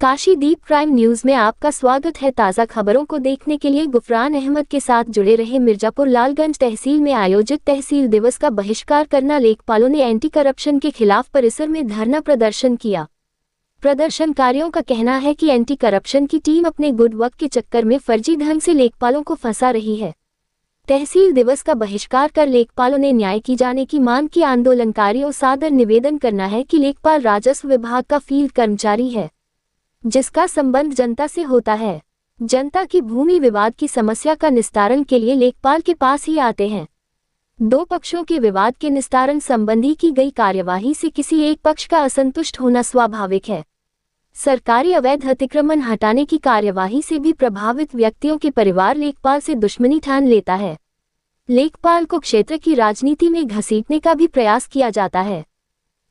काशीदीप prime news में आपका स्वागत है। ताज़ा खबरों को देखने के लिए गुफरान अहमद के साथ जुड़े रहे। मिर्जापुर लालगंज तहसील में आयोजित तहसील दिवस का बहिष्कार करना। लेखपालों ने एंटी करप्शन के खिलाफ परिसर में धरना प्रदर्शन किया। प्रदर्शनकारियों का कहना है कि एंटी करप्शन की टीम अपने गुड वर्क के चक्कर में फर्जी ढंग से लेखपालों को फंसा रही है। तहसील दिवस का बहिष्कार कर लेखपालों ने न्याय की जाने की मांग की। आंदोलनकारियों सादर निवेदन करना है कि लेखपाल राजस्व विभाग का फील्ड कर्मचारी है, जिसका संबंध जनता से होता है। जनता की भूमि विवाद की समस्या का निस्तारण के लिए लेखपाल के पास ही आते हैं। दो पक्षों के विवाद के निस्तारण संबंधी की गई कार्यवाही से किसी एक पक्ष का असंतुष्ट होना स्वाभाविक है। सरकारी अवैध अतिक्रमण हटाने की कार्यवाही से भी प्रभावित व्यक्तियों के परिवार लेखपाल से दुश्मनी ठान लेता है। लेखपाल को क्षेत्र की राजनीति में घसीटने का भी प्रयास किया जाता है।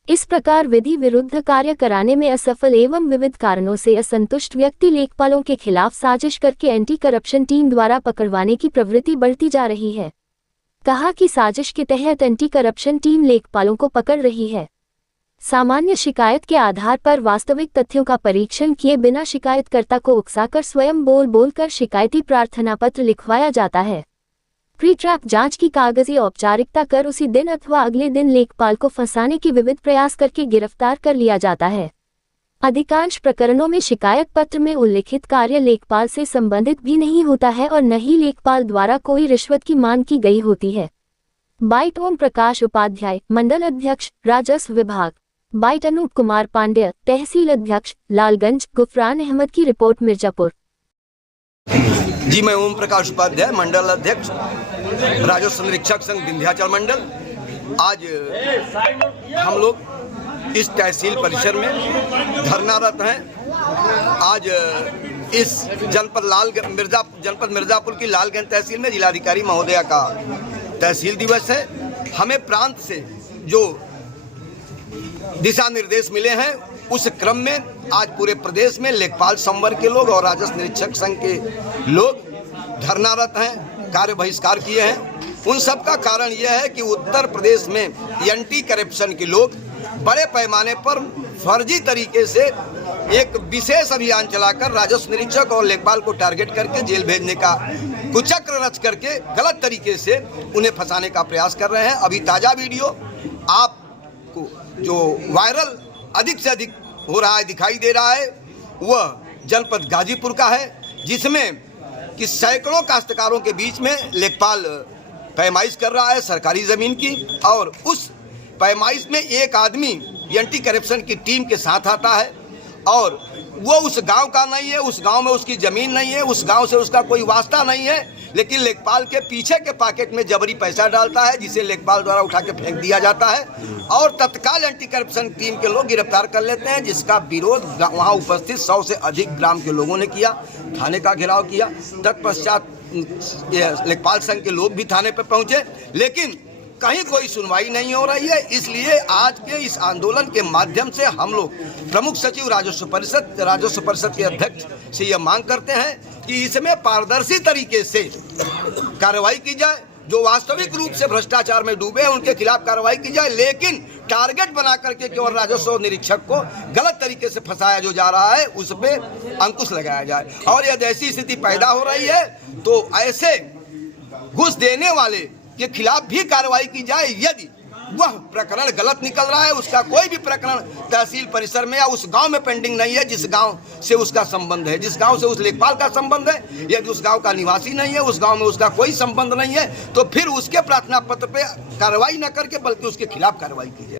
इस प्रकार विधि विरुद्ध कार्य कराने में असफल एवं विविध कारणों से असंतुष्ट व्यक्ति लेखपालों के खिलाफ साजिश करके एंटी करप्शन टीम द्वारा पकड़वाने की प्रवृत्ति बढ़ती जा रही है। कहा कि साजिश के तहत एंटी करप्शन टीम लेखपालों को पकड़ रही है। सामान्य शिकायत के आधार पर वास्तविक तथ्यों का परीक्षण किए बिना शिकायतकर्ता को उकसाकर स्वयं बोलकर शिकायती प्रार्थना पत्र लिखवाया जाता है। प्री ट्रैप जांच की कागजी औपचारिकता कर उसी दिन अथवा अगले दिन लेखपाल को फंसाने के विविध प्रयास करके गिरफ्तार कर लिया जाता है। अधिकांश प्रकरणों में शिकायत पत्र में उल्लिखित कार्य लेखपाल से संबंधित भी नहीं होता है और न ही लेखपाल द्वारा कोई रिश्वत की मांग की गई होती है। बाइट ओम प्रकाश उपाध्याय, मंडल अध्यक्ष, राजस्व विभाग। बाइट अनूप कुमार पांड्य, तहसील अध्यक्ष, लालगंज। गुफरान अहमद की रिपोर्ट, मिर्जापुर। जी, मैं ओम प्रकाश उपाध्याय, मंडल अध्यक्ष, राजस्व निरीक्षक संघ विंध्याचल मंडल। आज हम लोग इस तहसील परिसर में धरनारत हैं। आज इस जनपद मिर्जापुर की लालगंज तहसील में जिलाधिकारी महोदया का तहसील दिवस है। हमें प्रांत से जो दिशा निर्देश मिले हैं उस क्रम में आज पूरे प्रदेश में लेखपाल संवर्ग के लोग और राजस्व निरीक्षक संघ के लोग धरनारत हैं, कार्य बहिष्कार किए हैं। उन सब का कारण यह है कि उत्तर प्रदेश में एंटी करप्शन के लोग बड़े पैमाने पर फर्जी तरीके से एक विशेष अभियान चलाकर राजस्व निरीक्षक और लेखपाल को टारगेट करके जेल भेजने का कुचक्र रच करके गलत तरीके से उन्हें फंसाने का प्रयास कर रहे हैं। अभी ताज़ा वीडियो आपको जो वायरल अधिक से अधिक हो रहा है, दिखाई दे रहा है, वह जनपद गाजीपुर का है, जिसमें कि सैकड़ों काश्तकारों के बीच में लेखपाल पैमाइश कर रहा है सरकारी ज़मीन की, और उस पैमाइश में एक आदमी एंटी करप्शन की टीम के साथ आता है और वो उस गांव का नहीं है, उस गांव में उसकी ज़मीन नहीं है, उस गांव से उसका कोई वास्ता नहीं है, लेकिन लेखपाल के पीछे के पॉकेट में जबरी पैसा डालता है, जिसे लेखपाल द्वारा उठा के फेंक दिया जाता है और तत्काल एंटी करप्शन टीम के लोग गिरफ्तार कर लेते हैं, जिसका विरोध वहां उपस्थित 100 से अधिक ग्राम के लोगों ने किया, थाने का घेराव किया। तत्पश्चात लेखपाल संघ के लोग भी थाने पर पहुंचे, लेकिन कहीं कोई सुनवाई नहीं हो रही है। इसलिए आज के इस आंदोलन के माध्यम से हम लोग प्रमुख सचिव राजस्व परिषद के अध्यक्ष से यह मांग करते हैं कि इसमें पारदर्शी तरीके से कार्रवाई की जाए। जो वास्तविक रूप से भ्रष्टाचार में डूबे हैं उनके खिलाफ कार्रवाई की जाए, लेकिन टारगेट बना करके केवल राजस्व निरीक्षक को गलत तरीके से फंसाया जो जा रहा है उस पर अंकुश लगाया जाए। और यदि ऐसी स्थिति पैदा हो रही है तो ऐसे घूस देने वाले के खिलाफ भी कार्रवाई की जाए। यदि वह प्रकरण गलत निकल रहा है, उसका कोई भी प्रकरण तहसील परिसर में या उस गांव में पेंडिंग नहीं है जिस गांव से उसका संबंध है, जिस गांव से उस लेखपाल का संबंध है, यदि उस गांव का निवासी नहीं है, उस गांव में उसका कोई संबंध नहीं है, तो फिर उसके प्रार्थना पत्र पे कार्रवाई न करके बल्कि उसके खिलाफ कार्रवाई की जाए।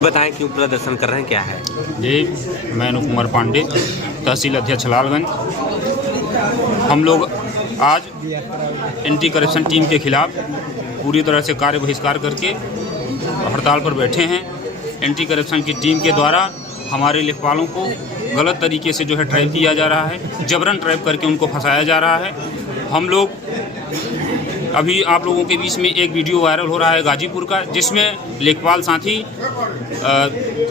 बताएं क्यों प्रदर्शन कर रहे हैं, क्या है? जी, मैं अनूप कुमार पांडे, तहसील अध्यक्ष लालगंज। हम लोग आज एंटी करप्शन टीम के खिलाफ पूरी तरह से कार्य बहिष्कार करके हड़ताल पर बैठे हैं। एंटी करप्शन की टीम के द्वारा हमारे लेखपालों को गलत तरीके से जो है ट्रैप किया जा रहा है, जबरन ट्रैप करके उनको फंसाया जा रहा है। हम लोग अभी आप लोगों के बीच में एक वीडियो वायरल हो रहा है गाजीपुर का, जिसमें लेखपाल साथी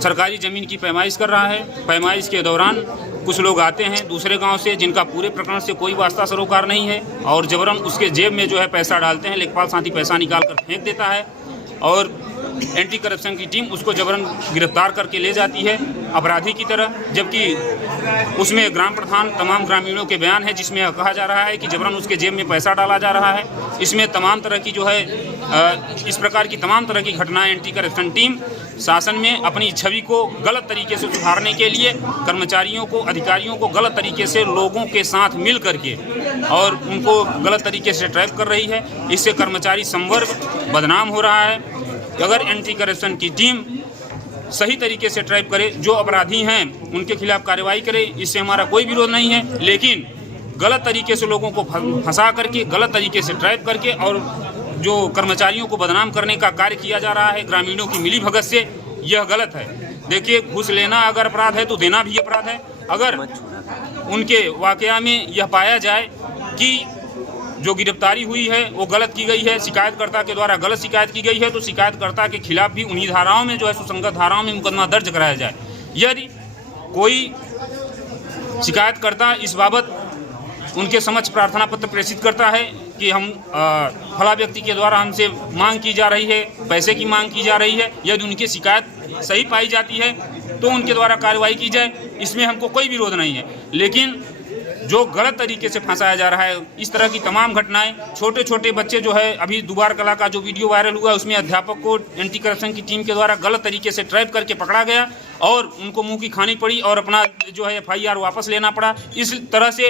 सरकारी ज़मीन की पैमाइश कर रहा है। पैमाइश के दौरान कुछ लोग आते हैं दूसरे गांव से जिनका पूरे प्रकरण से कोई वास्ता सरोकार नहीं है और जबरन उसके जेब में जो है पैसा डालते हैं। लेखपाल साथी पैसा निकाल कर फेंक देता है और एंटी करप्शन की टीम उसको जबरन गिरफ्तार करके ले जाती है अपराधी की तरह, जबकि उसमें ग्राम प्रधान तमाम ग्रामीणों के बयान है जिसमें कहा जा रहा है कि जबरन उसके जेब में पैसा डाला जा रहा है। इसमें तमाम तरह की जो है इस प्रकार की तमाम तरह की घटनाएं एंटी करप्शन टीम शासन में अपनी छवि को गलत तरीके से सुधारने के लिए कर्मचारियों को, अधिकारियों को गलत तरीके से लोगों के साथ मिल करके और उनको गलत तरीके से ट्रैप कर रही है। इससे कर्मचारी संवर्ग बदनाम हो रहा है। अगर एंटी करप्शन की टीम सही तरीके से ट्रैप करे, जो अपराधी हैं उनके खिलाफ कार्रवाई करे, इससे हमारा कोई विरोध नहीं है। लेकिन गलत तरीके से लोगों को फंसा करके, गलत तरीके से ट्रैप करके और जो कर्मचारियों को बदनाम करने का कार्य किया जा रहा है ग्रामीणों की मिलीभगत से, यह गलत है। देखिए, घूस लेना अगर अपराध है तो देना भी अपराध है। अगर उनके वाकया में यह पाया जाए कि जो गिरफ्तारी हुई है वो गलत की गई है, शिकायतकर्ता के द्वारा गलत शिकायत की गई है, तो शिकायतकर्ता के खिलाफ भी उन्हीं धाराओं में जो है सुसंगत धाराओं में मुकदमा दर्ज कराया जाए। यदि कोई शिकायतकर्ता इस बाबत उनके समक्ष प्रार्थना पत्र प्रेषित करता है कि हम फला व्यक्ति के द्वारा हमसे मांग की जा रही है, पैसे की मांग की जा रही है, यदि उनकी शिकायत सही पाई जाती है तो उनके द्वारा कार्रवाई की जाए, इसमें हमको कोई विरोध नहीं है। लेकिन जो गलत तरीके से फंसाया जा रहा है, इस तरह की तमाम घटनाएं, छोटे छोटे बच्चे जो है, अभी दुबार कला का जो वीडियो वायरल हुआ उसमें अध्यापक को एंटी करप्शन की टीम के द्वारा गलत तरीके से ट्रैप करके पकड़ा गया और उनको मुंह की खानी पड़ी और अपना जो है FIR वापस लेना पड़ा। इस तरह से